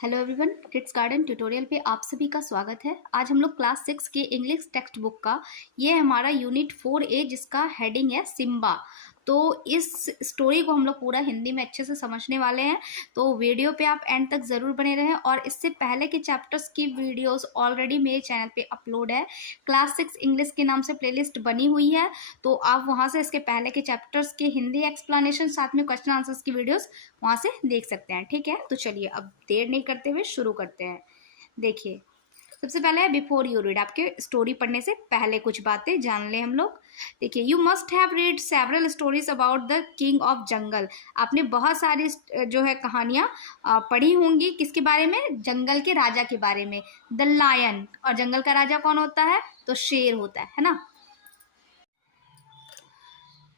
Hello everyone, kids garden tutorial पे आप सभी का स्वागत है। आज हम लोग क्लास 6 के इंग्लिश टेक्स्ट बुक का ये है हमारा यूनिट 4A जिसका हेडिंग है सिम्बा। तो इस स्टोरी को हम लोग पूरा हिंदी में अच्छे से समझने वाले हैं, तो वीडियो पे आप एंड तक ज़रूर बने रहें। और इससे पहले के चैप्टर्स की वीडियोस ऑलरेडी मेरे चैनल पे अपलोड है। क्लास 6 इंग्लिश के नाम से प्लेलिस्ट बनी हुई है, तो आप वहाँ से इसके पहले के चैप्टर्स के हिंदी एक्सप्लेनेशन साथ में क्वेश्चन आंसर्स की वीडियोस वहाँ से देख सकते हैं। ठीक है, तो चलिए अब देर नहीं करते हुए शुरू करते हैं। देखिए, सबसे पहले बिफोर यू रीड, आपके स्टोरी पढ़ने से पहले कुछ बातें जान लें हम लोग। देखिए, you must have read several stories about the king of jungle. आपने बहुत सारी जो है कहानियाँ पढ़ी होंगी, किसके बारे में? जंगल के राजा के बारे में, द लायन। और जंगल का राजा कौन होता है? तो शेर होता है ना।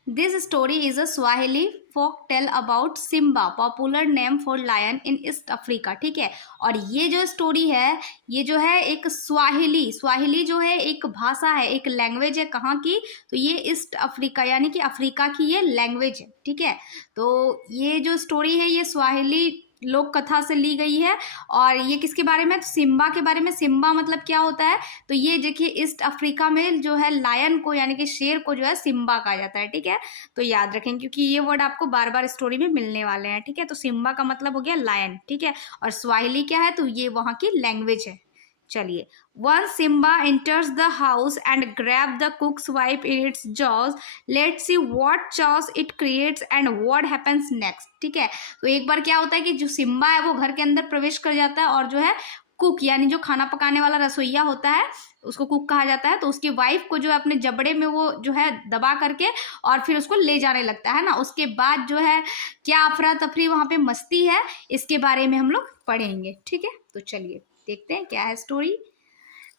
This story is a Swahili folk tale about Simba, popular name for lion in East Africa। ठीक है, और ये जो स्टोरी है, ये जो है एक स्वाहिली जो है एक भाषा है, एक लैंग्वेज है। कहाँ की? तो ये ईस्ट अफ्रीका यानी कि अफ्रीका की ये लैंग्वेज है। ठीक है, तो ये जो स्टोरी है ये स्वाहिली लोक कथा से ली गई है। और ये किसके बारे में? तो सिम्बा के बारे में। सिम्बा मतलब क्या होता है? तो ये देखिए, ईस्ट अफ्रीका में जो है लायन को यानी कि शेर को जो है सिम्बा कहा जाता है। ठीक है, तो याद रखें क्योंकि ये वर्ड आपको बार बार स्टोरी में मिलने वाले हैं। ठीक है, तो सिम्बा का मतलब हो गया लायन। ठीक है, और स्वाहिली क्या है? तो ये वहाँ की लैंग्वेज है। चलिए, one Simba enters the house and grab the cook's wife in its jaws. Let's see what chaos it creates and what happens next. ठीक है, तो एक बार क्या होता है कि जो सिम्बा है वो घर के अंदर प्रवेश कर जाता है, और जो है कुक यानी जो खाना पकाने वाला रसोइया होता है उसको कुक कहा जाता है, तो उसकी वाइफ को जो है अपने जबड़े में वो जो है दबा करके और फिर उसको ले जाने लगता है ना। उसके बाद जो है क्या अफरा तफरी वहाँ पे मस्ती है, इसके बारे में हम लोग पढ़ेंगे। ठीक है, तो चलिए देखते हैं क्या है story.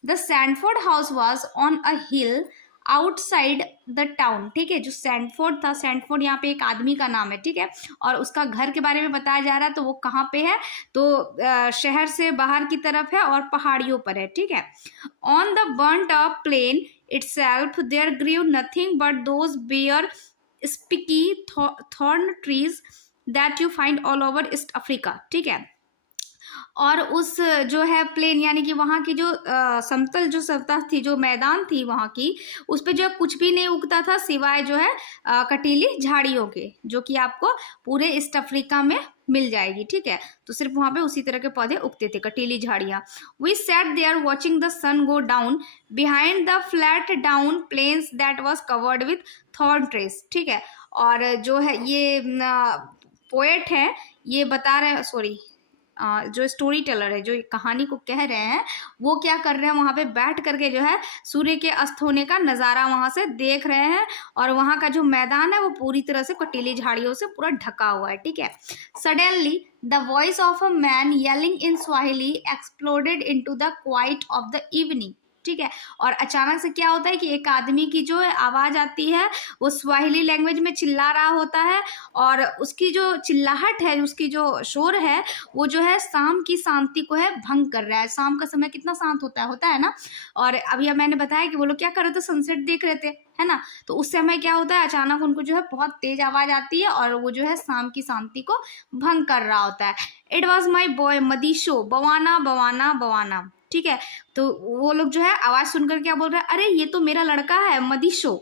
The Sandford house was on a hill outside the town. ठीक है, जो सैंडफोर्ड था, सैंडफोर्ड यहाँ पे एक आदमी का नाम है। ठीक है, और उसका घर के बारे में बताया जा रहा है, तो वो कहाँ पे है? तो शहर से बाहर की तरफ है और पहाड़ियों पर है। ठीक है, on the burnt up plane itself there grew nothing but those bare spiky thorn trees that you find all over East Africa। ठीक है, और उस जो है प्लेन यानी कि वहाँ की जो समतल जो सतह थी, जो मैदान थी वहाँ की, उस पर जो है कुछ भी नहीं उगता था सिवाय जो है कटीली झाड़ियों के, जो कि आपको पूरे ईस्ट अफ्रीका में मिल जाएगी। ठीक है, तो सिर्फ वहाँ पे उसी तरह के पौधे उगते थे, कटीली झाड़ियाँ। We sat there watching the sun go down behind the flat down plains that was covered with thorn trees. ठीक है, और जो है ये पोएट है, ये बता रहे हैं, सॉरी जो स्टोरी टेलर है, जो कहानी को कह रहे हैं, वो क्या कर रहे हैं? वहाँ पे बैठ करके जो है सूर्य के अस्त होने का नज़ारा वहाँ से देख रहे हैं, और वहाँ का जो मैदान है वो पूरी तरह से कटीली झाड़ियों से पूरा ढका हुआ है। ठीक है, suddenly the voice of a man yelling in Swahili exploded into the quiet of the evening. ठीक है, और अचानक से क्या होता है कि एक आदमी की जो आवाज़ आती है, वो स्वाहिली लैंग्वेज में चिल्ला रहा होता है, और उसकी जो चिल्लाहट है, उसकी जो शोर है, वो जो है शाम की शांति को है भंग कर रहा है। शाम का समय कितना शांत होता है ना। और अभी मैंने बताया कि वो लोग क्या कर रहे थे? सनसेट देख रहे थे, है ना। तो उस समय क्या होता है, अचानक उनको जो है बहुत तेज आवाज़ आती है, और वो जो है शाम की शांति को भंग कर रहा होता है। It was my boy Madisho, Bwana Bwana Bwana. ठीक है, तो वो लोग जो है आवाज़ सुनकर क्या बोल रहे हैं? अरे ये तो मेरा लड़का है मदीशो।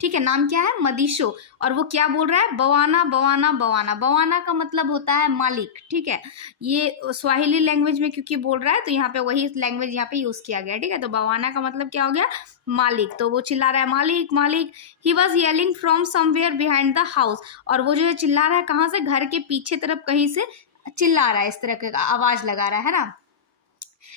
ठीक है, नाम क्या है? मदीशो। और वो क्या बोल रहा है? Bawana Bwana Bwana. बवाना का मतलब होता है मालिक। ठीक है, ये स्वाहिली लैंग्वेज में क्योंकि बोल रहा है, तो यहाँ पे वही लैंग्वेज यहाँ पे यूज़ किया गया। ठीक है, तो बवाना का मतलब क्या हो गया? मालिक। तो वो चिल्ला रहा है मालिक मालिक। He was yelling from somewhere behind the house. और वो जो है चिल्ला रहा है कहाँ से? घर के पीछे तरफ कहीं से चिल्ला रहा है, इस तरह का आवाज़ लगा रहा है ना।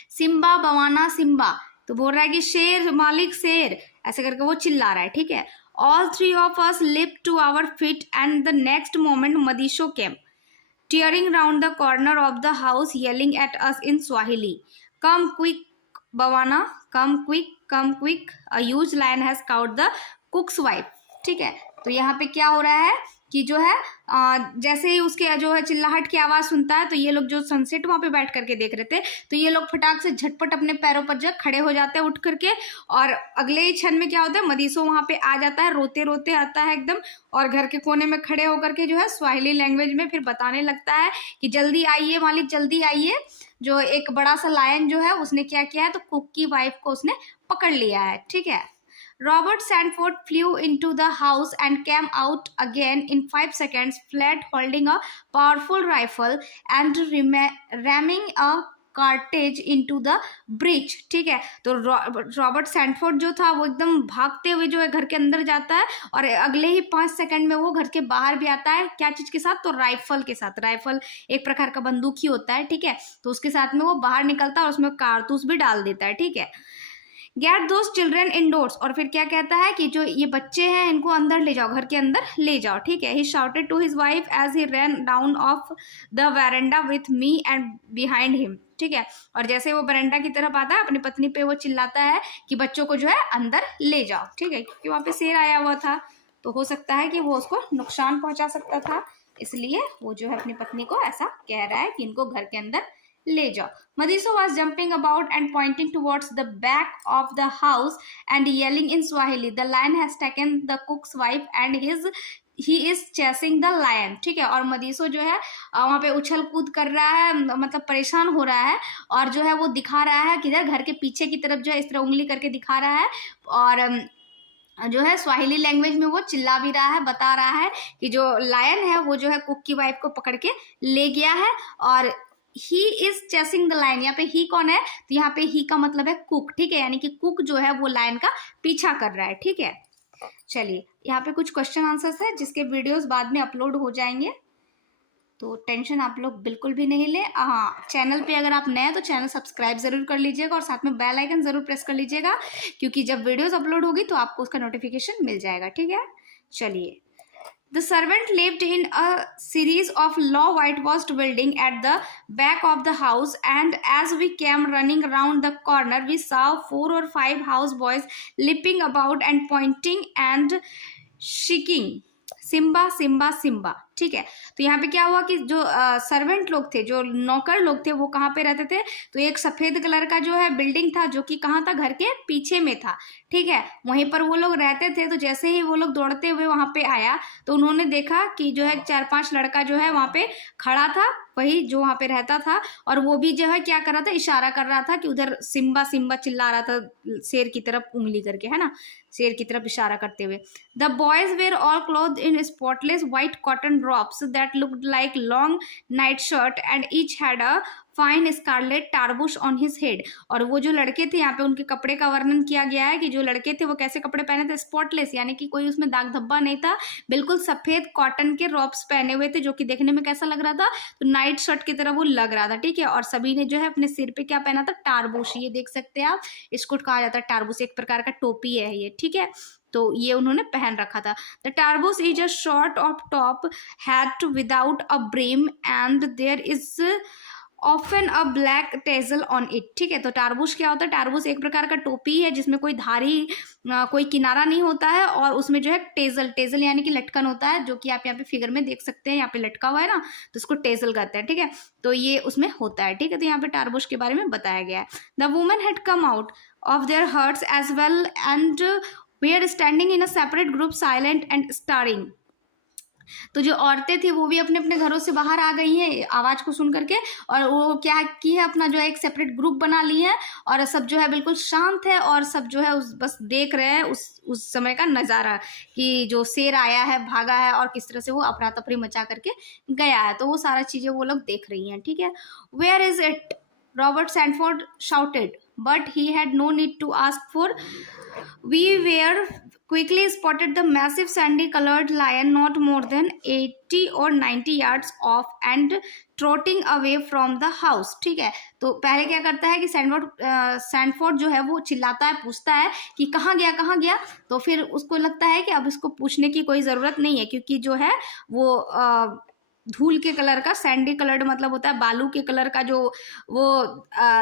सिम्बा बवाना सिम्बा, तो बोल रहा है कि शेर मालिक शेर, ऐसे करके वो चिल्ला रहा है। ठीक है, all three of us lift to our feet and the next moment Madisho came tearing round the corner of the house yelling at us in Swahili, come quick Bawana, come quick, a huge lion has caught the cook's wife। ठीक है, तो यहाँ पे क्या हो रहा है कि जो है जैसे ही उसके जो है चिल्लाहट की आवाज़ सुनता है, तो ये लोग जो सनसेट वहाँ पे बैठ करके देख रहे थे, तो ये लोग फटाक से झटपट अपने पैरों पर जो खड़े हो जाते हैं उठ करके, और अगले ही क्षण में क्या होता है? मदीसो वहाँ पे आ जाता है, रोते रोते आता है एकदम, और घर के कोने में खड़े होकर के जो है स्वाहिली लैंग्वेज में फिर बताने लगता है कि जल्दी आइए मालिक जल्दी आइए। जो एक बड़ा सा लायन जो है उसने क्या किया है, तो कुक की वाइफ को उसने पकड़ लिया है, ठीक है। Robert Sanford flew into the house and came out again in 5 seconds flat, holding a powerful rifle and ramming a cartridge into the breech, ठीक है। तो रॉबर्ट सैंडफोर्ड जो था वो एकदम भागते हुए जो है घर के अंदर जाता है और अगले ही 5 सेकंड में वो घर के बाहर भी आता है। क्या चीज के साथ, तो राइफल के साथ। राइफल एक प्रकार का बंदूक ही होता है, ठीक है। तो उसके साथ में वो बाहर निकलता है और उसमें कारतूस भी डाल देता है, ठीक है। गेट दोज चिल्ड्रन इंडोर्स, और फिर क्या कहता है कि जो ये बच्चे हैं इनको अंदर ले जाओ, घर के अंदर ले जाओ, ठीक है। He shouted to his wife as he run down of the verandah with me and behind him, ठीक है। और जैसे वो बरंडा की तरफ आता है अपनी पत्नी पे वो चिल्लाता है कि बच्चों को जो है अंदर ले जाओ, ठीक है, क्योंकि वहां पे शेर आया हुआ था तो हो सकता है कि वो उसको नुकसान पहुंचा सकता था, इसलिए वो जो है अपनी पत्नी को ऐसा कह रहा है कि इनको घर के अंदर ले जाओ। Madiso was jumping about and pointing towards the back of the house and yelling in Swahili, "The lion has taken the cook's wife and he is chasing the lion." ठीक है। और मदीसो जो है वहां पे उछल कूद कर रहा है, मतलब परेशान हो रहा है, और जो है वो दिखा रहा है किधर, घर के पीछे की तरफ जो है इस तरह उंगली करके दिखा रहा है, और जो है स्वाहिली लैंग्वेज में वो चिल्ला भी रहा है, बता रहा है कि जो लायन है वो जो है कुक की वाइफ को पकड़ के ले गया है। और he is chasing the lion, यहाँ पे ही कौन है, तो यहाँ पे ही का मतलब है कुक, ठीक है, यानी कि कुक जो है वो लायन का पीछा कर रहा है, ठीक है। चलिए यहाँ पे कुछ क्वेश्चन आंसर्स है जिसके वीडियोस बाद में अपलोड हो जाएंगे, तो टेंशन आप लोग बिल्कुल भी नहीं ले। हाँ, चैनल पे अगर आप नए हैं तो चैनल सब्सक्राइब जरूर कर लीजिएगा और साथ में बेल आइकन जरूर प्रेस कर लीजिएगा, क्योंकि जब वीडियोस अपलोड होगी तो आपको उसका नोटिफिकेशन मिल जाएगा, ठीक है। चलिए, the servant lived in a series of low whitewashed building at the back of the house, and as we came running around the corner we saw 4 or 5 houseboys leaping about and pointing and shrieking, Simba Simba Simba, ठीक है। तो यहाँ पे क्या हुआ कि जो servant लोग थे, जो नौकर लोग थे, वो कहाँ पे रहते थे, तो एक सफेद कलर का जो है बिल्डिंग था जो कि कहाँ था, घर के पीछे में था, ठीक है, वहीं पर वो लोग रहते थे। तो जैसे ही वो लोग दौड़ते हुए वहां पे आया तो उन्होंने देखा कि जो है 4-5 लड़का जो है वहां पे खड़ा था, वही जो वहां पे रहता था, और वो भी जो है क्या कर रहा था, इशारा कर रहा था कि उधर सिम्बा सिम्बा चिल्ला रहा था, शेर की तरफ उंगली करके, है ना, शेर की तरफ इशारा करते हुए। The boys were all cloth in spotless white cotton drops that looked like long night shirt and each had a fine scarlet tarbush on his head. और वो जो लड़के थे, यहाँ पे उनके कपड़े का वर्णन किया गया है कि जो लड़के थे वो कैसे कपड़े पहने थे, स्पॉटलेस, यानी कि कोई उसमें दाग धब्बा नहीं था, बिल्कुल सफेद कॉटन के रॉब्स पहने हुए थे, जो कि देखने में कैसा लग रहा था, तो नाइट शर्ट की तरह वो लग रहा था, ठीक है। और सभी ने जो है अपने सिर पे क्या पहना था, टारबुश, ये देख सकते हैं आप, इसको कहा जाता है टारबुश, एक प्रकार का टोपी है ये, ठीक है। तो ये उन्होंने पहन रखा था। The tarbush is a short of top hat without a brim and there is often a black tassel on it, ठीक है। तो टारबुश क्या होता है, टारबुश एक प्रकार का टोपी है जिसमें कोई धारी कोई किनारा नहीं होता है, और उसमें जो है टेजल, टेजल यानी कि लटकन होता है, जो कि आप यहाँ पे फिगर में देख सकते हैं, यहाँ पे लटका हुआ है ना, तो इसको टेजल कहते हैं, ठीक है। तो ये उसमें होता है, ठीक है। तो यहाँ पे टारबुश के बारे में बताया गया है। The women had come out of their huts as well and we are standing in a separate group silent and staring. तो जो औरतें थी वो भी अपने अपने घरों से बाहर आ गई हैं आवाज को सुन करके, और वो क्या की है, अपना जो है एक सेपरेट ग्रुप बना ली है, और सब जो है बिल्कुल शांत है, और सब जो है बस देख रहे हैं उस समय का नजारा कि जो शेर आया है, भागा है, और किस तरह से वो अफरा तफरी मचा करके गया है, तो वो सारा चीजें वो लोग देख रही हैं, ठीक है। Where is it, Robert Sandford shouted, but he had no need to ask for we were quickly spotted the massive sandy colored lion not more than 80 or 90 yards off and trotting away from the house, ठीक है। तो पहले क्या करता है कि Sandford जो है वो चिल्लाता है, पूछता है कि कहाँ गया कहाँ गया, तो फिर उसको लगता है कि अब इसको पूछने की कोई ज़रूरत नहीं है, क्योंकि जो है वो धूल के कलर का, सैंडी कलर्ड मतलब होता है बालू के कलर का, जो वो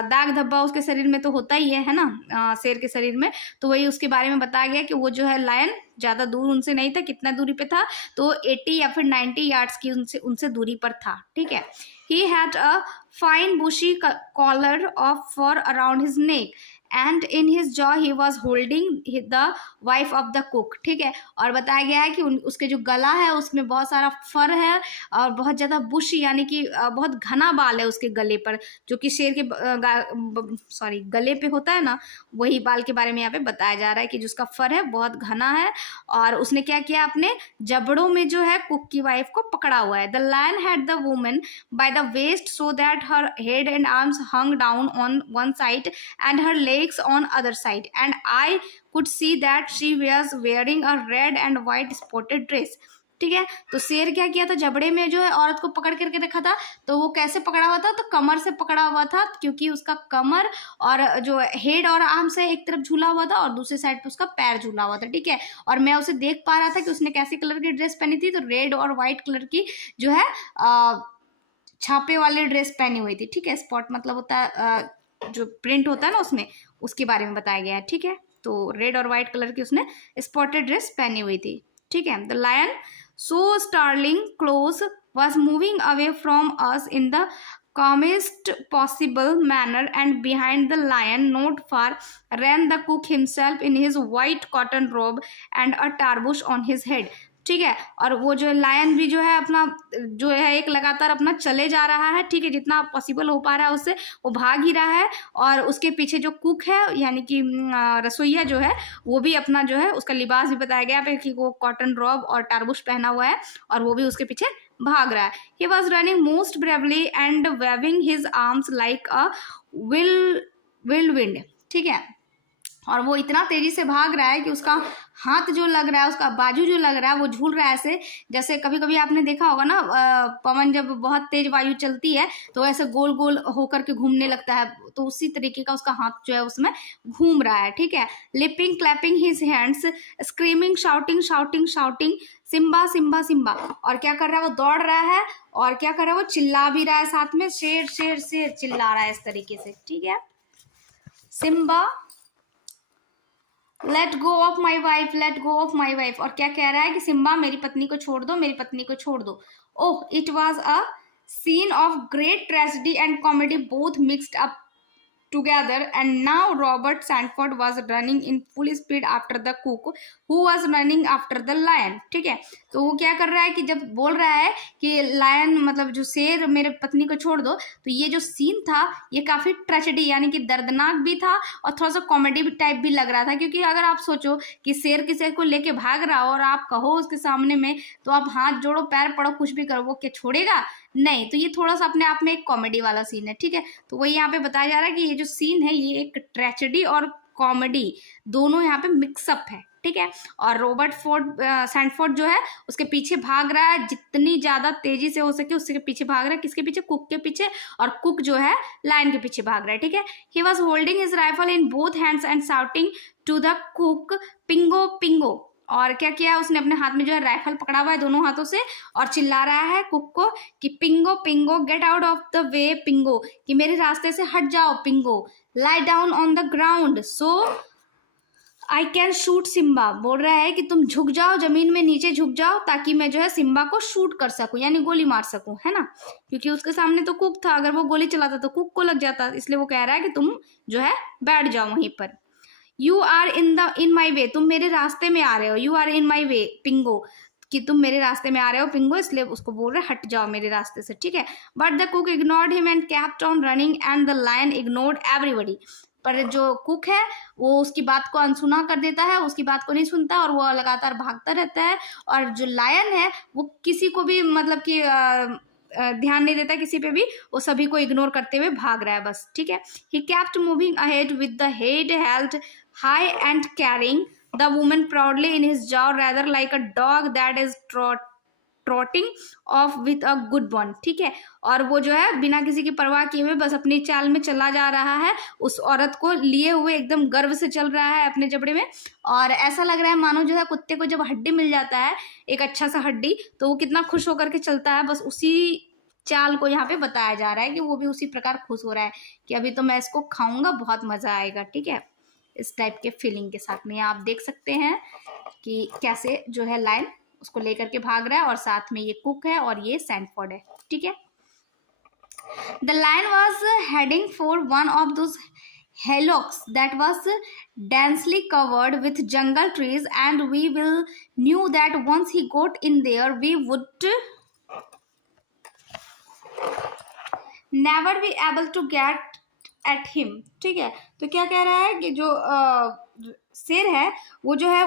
दाग धब्बा उसके शरीर में तो होता ही है ना, शेर के शरीर में, तो वही उसके बारे में बताया गया कि वो जो है लायन ज़्यादा दूर उनसे नहीं था, कितना दूरी पे था, तो 80 या फिर 90 यार्ड्स की उनसे दूरी पर था, ठीक है। He had a fine bushy collar of fur around his neck and in his jaw he was holding the wife of the cook, ठीक है। और बताया गया है कि उसके जो गला है उसमें बहुत सारा फर है और बहुत ज़्यादा बुश यानी कि बहुत घना बाल है उसके गले पर, जो कि शेर के गले पे होता है ना, वही बाल के बारे में यहाँ पे बताया जा रहा है कि जिसका फर है बहुत घना है। और उसने क्या किया, अपने जबड़ों में जो है कुक की वाइफ को पकड़ा हुआ है। The lion had the woman by the waist so that her head and arms hung down on one side and her legs on other side, and I could see that she was wearing a red and white spotted dress, ठीक है। तो शेर क्या किया था, जबड़े में जो है औरत को पकड़ करके रखा था। तो वो कैसे पकड़ा हुआ था, तो कमर से पकड़ा हुआ था, क्योंकि उसका कमर और जो हेड और आर्म से एक तरफ झूला हुआ था और दूसरी साइड पे उसका पैर झूला हुआ था, ठीक है। और मैं उसे देख पा रहा था कि उसने कैसे कलर की ड्रेस पहनी थी, तो रेड और व्हाइट कलर की जो है छापे वाली ड्रेस पहनी हुई थी, ठीक है। स्पॉट मतलब होता है जो प्रिंट होता है ना उसमें, उसके बारे में बताया गया है, ठीक है। तो रेड और व्हाइट कलर की उसने स्पॉटेड ड्रेस पहनी हुई थी, ठीक है। The lion so starling close was moving away from us in the calmest possible manner, and behind the lion not far ran the cook himself in his white cotton robe and a tarbush on his head, ठीक है। और वो जो lion भी जो है अपना जो है एक लगातार अपना चले जा रहा है, ठीक है, जितना पॉसिबल हो पा रहा है उससे वो भाग ही रहा है। और उसके पीछे जो कुक है यानी कि रसोईया जो है वो भी अपना जो है उसका लिबास भी बताया गया है कि वो कॉटन रॉब और टारबुश पहना हुआ है और वो भी उसके पीछे भाग रहा है। He was running most bravely and waving his arms like a wild wind, ठीक है। और वो इतना तेजी से भाग रहा है कि उसका हाथ जो लग रहा है, उसका बाजू जो लग रहा है वो झूल रहा है ऐसे, जैसे कभी कभी आपने देखा होगा ना पवन जब बहुत तेज वायु चलती है तो ऐसे गोल गोल होकर के घूमने लगता है, तो उसी तरीके का उसका हाथ जो है उसमें घूम रहा है, ठीक है। Leaping clapping his hands screaming shouting shouting shouting Simba Simba Simba. और क्या कर रहा है, वो दौड़ रहा है और क्या कर रहा है, वो चिल्ला भी रहा है साथ में, शेर शेर शेर चिल्ला रहा है इस तरीके से, ठीक है। Simba let go of my wife, let go of my wife. और क्या कह रहा है कि सिम्बा मेरी पत्नी को छोड़ दो, मेरी पत्नी को छोड़ दो। Oh it was a scene of great tragedy and comedy both mixed up together, and now Robert Sanford was running in full speed after the cook who was running after the lion, ठीक है। तो वो क्या कर रहा है कि जब बोल रहा है कि लायन मतलब जो शेर मेरे पत्नी को छोड़ दो, तो ये जो सीन था ये काफ़ी ट्रेजेडी यानी कि दर्दनाक भी था और थोड़ा सा कॉमेडी टाइप भी लग रहा था, क्योंकि अगर आप सोचो कि शेर किसी को लेके भाग रहा हो और आप कहो उसके सामने में तो आप हाथ जोड़ो पैर पड़ो कुछ भी करो, वो क्या छोड़ेगा, नहीं। तो ये थोड़ा सा अपने आप में एक कॉमेडी वाला सीन है, ठीक है। तो वही यहाँ पे बताया जा रहा है कि ये जो सीन है ये एक ट्रेजेडी और कॉमेडी दोनों यहाँ पे मिक्सअप है, ठीक है। और रॉबर्ट सैंडफोर्ड जो है उसके पीछे भाग रहा है, जितनी ज्यादा तेजी से हो सके उसके पीछे भाग रहा है, किसके पीछे, कुक के पीछे, और कुक जो है लायन के पीछे भाग रहा है, ठीक है। He was holding his rifle in both hands and shouting to the cook Pingo Pingo. और क्या किया उसने, अपने हाथ में जो है राइफल पकड़ा हुआ है दोनों हाथों से और चिल्ला रहा है कुक को कि Pingo Pingo get out of the way Pingo, कि मेरे रास्ते से हट जाओ Pingo, lie down on the ground so I can shoot Simba. बोल रहा है कि तुम झुक जाओ, जमीन में नीचे झुक जाओ ताकि मैं जो है सिम्बा को शूट कर सकूं यानी गोली मार सकूं, है ना, क्योंकि उसके सामने तो कुक था, अगर वो गोली चलाता तो कुक को लग जाता, इसलिए वो कह रहा है कि तुम जो है बैठ जाओ वहीं पर। यू आर इन माई वे, तुम मेरे रास्ते में आ रहे हो, you are in my way Pingo, कि तुम मेरे रास्ते में आ रहे हो पिंगो, इसलिए उसको बोल रहे हट जाओ मेरे रास्ते से, ठीक है। But the cook ignored him and kept on running and the lion ignored everybody. पर जो कुक है वो उसकी बात को अनसुना कर देता है, उसकी बात को नहीं सुनता और वो लगातार भागता रहता है। और जो लायन है वो किसी को भी मतलब कि ध्यान नहीं देता किसी पे भी, वो सभी को इग्नोर करते हुए भाग रहा है बस, ठीक है। He kept moving ahead with the head held high and carrying the woman proudly in his jaw rather like a dog that is trotting off with a good bone, ठीक है। और वो जो है बिना किसी की परवाह किए हुए बस अपनी चाल में चला जा रहा है, उस औरत को लिए हुए एकदम गर्व से चल रहा है अपने जबड़े में। और ऐसा लग रहा है मानो जो है कुत्ते को जब हड्डी मिल जाता है एक अच्छा सा हड्डी, तो वो कितना खुश होकर के चलता है, बस उसी चाल को यहाँ पे बताया जा रहा है कि वो भी उसी प्रकार खुश हो रहा है कि अभी तो मैं इसको खाऊंगा, बहुत मजा आएगा, ठीक है। इस टाइप के फीलिंग के साथ में आप देख सकते हैं कि कैसे जो है लायन उसको लेकर के भाग रहा है और साथ में ये कुक है और ये सैंडफोर्ड है, ठीक है। The lion was heading for one of those haylocks that was densely covered with jungle trees, and we will knew that once he got in there we would never be able to get at him। ठीक है, तो क्या कह रहा है कि जो शेर है वो जो है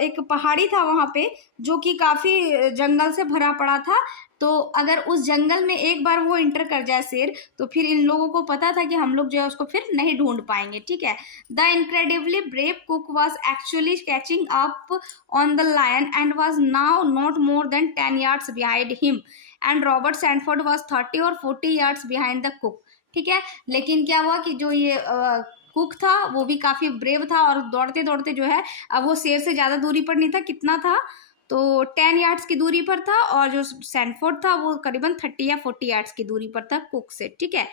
एक पहाड़ी था वहां पे जो कि काफी जंगल से भरा पड़ा था। तो अगर उस जंगल में एक बार वो इंटर कर जाए शेर, तो फिर इन लोगों को पता था कि हम लोग जो है उसको फिर नहीं ढूंढ पाएंगे। ठीक है, the incredibly brave cook was actually catching up on the lion and was now not more than 10 yards behind him, and Robert Sanford was 30 or 40 yards behind the cook. ठीक है, लेकिन क्या हुआ कि जो ये कुक था वो भी काफी ब्रेव था और दौड़ते दौड़ते जो है अब वो शेर से ज्यादा दूरी पर नहीं था। कितना था, तो 10 yards की दूरी पर था, और जो सैनफोर्ड था वो करीबन 30 या 40 yards की दूरी पर था कुक से। ठीक है,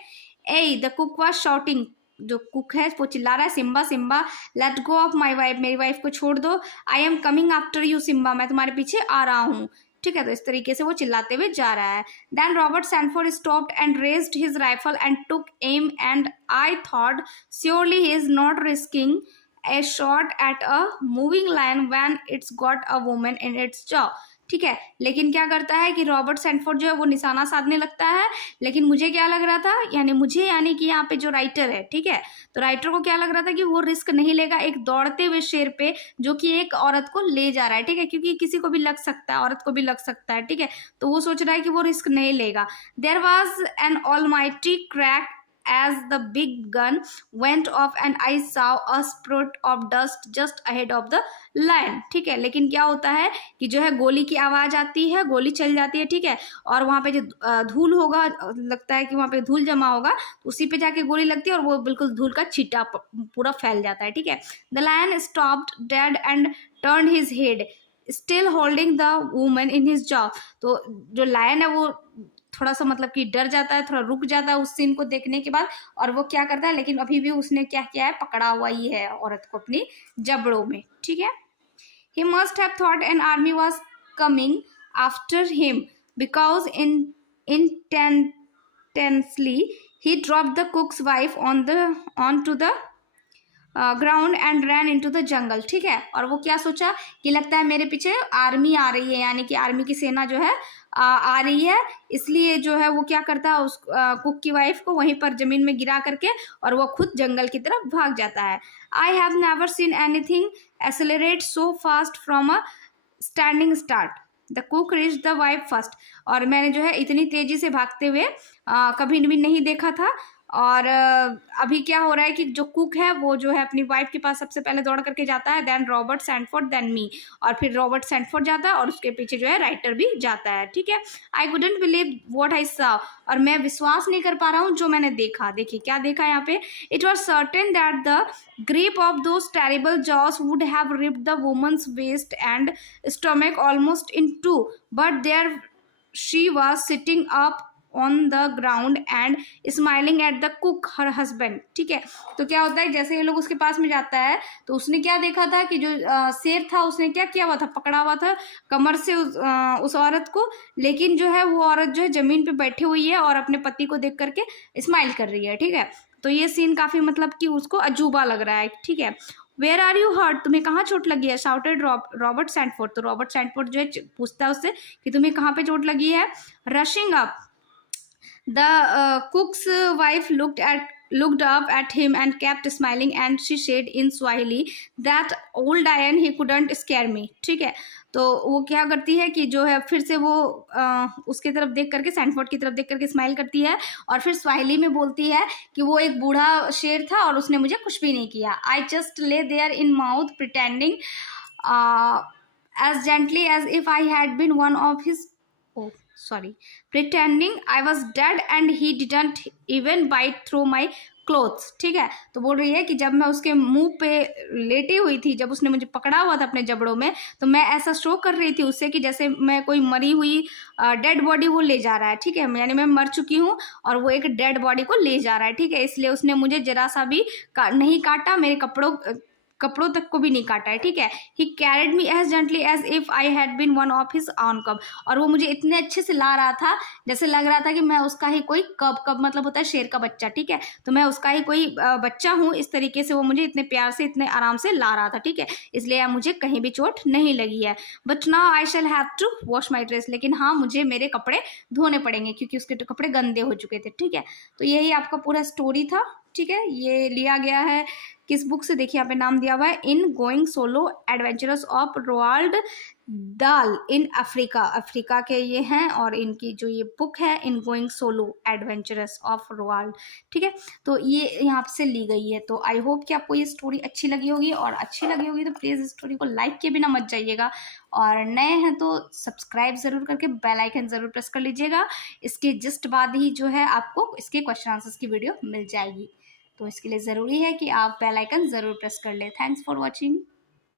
a the cook was shouting, जो कुक है वो चिल्ला रहा है, Simba Simba let go of my wife, मेरी वाइफ को छोड़ दो, I am coming after you Simba, मैं तुम्हारे पीछे आ रहा हूँ। ठीक है, तो इस तरीके से वो चिल्लाते हुए जा रहा है। Then Robert Sanford stopped and raised his rifle and took aim, and I thought surely he is not risking a shot at a moving lion when it's got a woman in its jaw। ठीक है, लेकिन क्या करता है कि Robert Sanford जो है वो निशाना साधने लगता है, लेकिन मुझे क्या लग रहा था, यानी कि यहाँ पे जो राइटर है, ठीक है, तो राइटर को क्या लग रहा था कि वो रिस्क नहीं लेगा एक दौड़ते हुए शेर पे जो कि एक औरत को ले जा रहा है। ठीक है, क्योंकि किसी को भी लग सकता है, औरत को भी लग सकता है। ठीक है, तो वो सोच रहा है कि वो रिस्क नहीं लेगा। There was an almighty crack as the big gun went off and I saw a spurt of dust just ahead of the lion। ठीक है, लेकिन क्या होता है कि जो है गोली की आवाज आती है, गोली चल जाती है। ठीक है, और वहां पे जो धूल होगा, लगता है कि वहां पे धूल जमा होगा, तो उसी पे जाके गोली लगती है और वो बिल्कुल धूल का छींटा पूरा फैल जाता है। ठीक है, the lion stopped dead and turned his head still holding the woman in his jaw. तो जो लायन है वो थोड़ा सा मतलब कि डर जाता है, थोड़ा रुक जाता है उस सीन को देखने के बाद, और वो क्या करता है, लेकिन अभी भी उसने क्या किया है, पकड़ा हुआ ही है औरत को अपनी जबड़ों में। ठीक है, he must have thought an army was coming after him because intensely he dropped the cook's wife onto the ground and ran into the jungle. ठीक है, और वो क्या सोचा कि लगता है मेरे पीछे आर्मी आ रही है, यानी कि आर्मी की सेना जो है आ रही है, इसलिए जो है वो क्या करता है, उस कुक की वाइफ को वहीं पर जमीन में गिरा करके और वो खुद जंगल की तरफ भाग जाता है। I have never seen anything accelerate so fast from a standing start, the cook reach the wife first. और मैंने जो है इतनी तेजी से भागते हुए कभी भी नहीं देखा था। और अभी क्या हो रहा है कि जो कुक है वो जो है अपनी वाइफ के पास सबसे पहले दौड़ करके जाता है, then Robert Sanford, then me, और फिर रॉबर्ट सैनफोर्ड जाता है और उसके पीछे जो है राइटर भी जाता है। ठीक है, I couldn't believe what I saw, और मैं विश्वास नहीं कर पा रहा हूँ जो मैंने देखा। देखिए क्या देखा यहाँ पे, it was certain that the grip of those terrible jaws would have ripped the woman's waist and stomach almost in two, but there she was sitting up on the ground and smiling at the cook, her husband। ठीक है, तो क्या होता है, जैसे ये लोग उसके पास में जाता है तो उसने क्या देखा था कि जो शेर था उसने क्या किया हुआ था, पकड़ा हुआ था कमर से उस औरत को, लेकिन जो है वो औरत जो है जमीन पे बैठी हुई है और अपने पति को देख करके स्माइल कर रही है। ठीक है, तो ये सीन काफी मतलब कि उसको अजूबा लग रहा है। ठीक है, वेयर आर यू हर्ट, तुम्हें कहाँ चोट लगी है, शाउटेड रॉबर्ट सैनफोर्ड। तो रॉबर्ट सैनफोर्ड जो है पूछता है उससे कि तुम्हें कहाँ पे चोट लगी है। Rushing up the cook's wife looked up at him and kept smiling, and she said in Swahili that old lion he couldn't scare me। ठीक है, तो वो क्या करती है कि जो है फिर से वो उसके तरफ देख करके, सैनफोर्ड की तरफ देख करके स्माइल करती है और फिर स्वाहिली में बोलती है कि वो एक बूढ़ा शेर था और उसने मुझे कुछ भी नहीं किया। I just lay there in mouth pretending as gently as if I had been one of his pretending I was dead and he didn't even bite through my clothes. ठीक है, तो बोल रही है कि जब मैं उसके मुंह पे लेटी हुई थी, जब उसने मुझे पकड़ा हुआ था अपने जबड़ों में, तो मैं ऐसा शो कर रही थी उससे कि जैसे मैं कोई मरी हुई डेड बॉडी वो ले जा रहा है। ठीक है, यानी मैं मर चुकी हूँ और वो एक डेड बॉडी को ले जा रहा है। ठीक है, इसलिए उसने मुझे जरा सा भी नहीं काटा, मेरे कपड़ों कपड़ों तक को भी नहीं काटा है, ठीक है। He carried me as gently as if I had been one of his own cub, और वो मुझे इतने अच्छे से ला रहा था जैसे लग रहा था कि मैं उसका ही कोई कब, कब मतलब होता है शेर का बच्चा, ठीक है, तो मैं उसका ही कोई बच्चा हूँ। इस तरीके से वो मुझे इतने प्यार से इतने आराम से ला रहा था, ठीक है, इसलिए मुझे कहीं भी चोट नहीं लगी है। But now I shall have to wash my dress, लेकिन हाँ मुझे मेरे कपड़े धोने पड़ेंगे क्योंकि उसके कपड़े गंदे हो चुके थे, ठीक है। तो यही आपका पूरा स्टोरी था, ठीक है। ये लिया गया है किस बुक से, देखिए यहाँ पे नाम दिया हुआ है in going solo adventurous of Roald dal in Africa, Africa के ये हैं, और इनकी जो ये बुक है in going solo adventurous of Roald, ठीक है। तो ये यहाँ से ली गई है। तो आई होप कि आपको ये स्टोरी अच्छी लगी होगी, और अच्छी लगी होगी तो प्लीज़ इस स्टोरी को लाइक किए बिना मत जाइएगा, और नए हैं तो सब्सक्राइब ज़रूर करके बेल आइकन ज़रूर प्रेस कर लीजिएगा। इसके जस्ट बाद ही जो है आपको इसके क्वेश्चन आंसर्स की वीडियो मिल जाएगी, तो इसके लिए ज़रूरी है कि आप बेल आइकन ज़रूर प्रेस कर लें। Thanks for watching.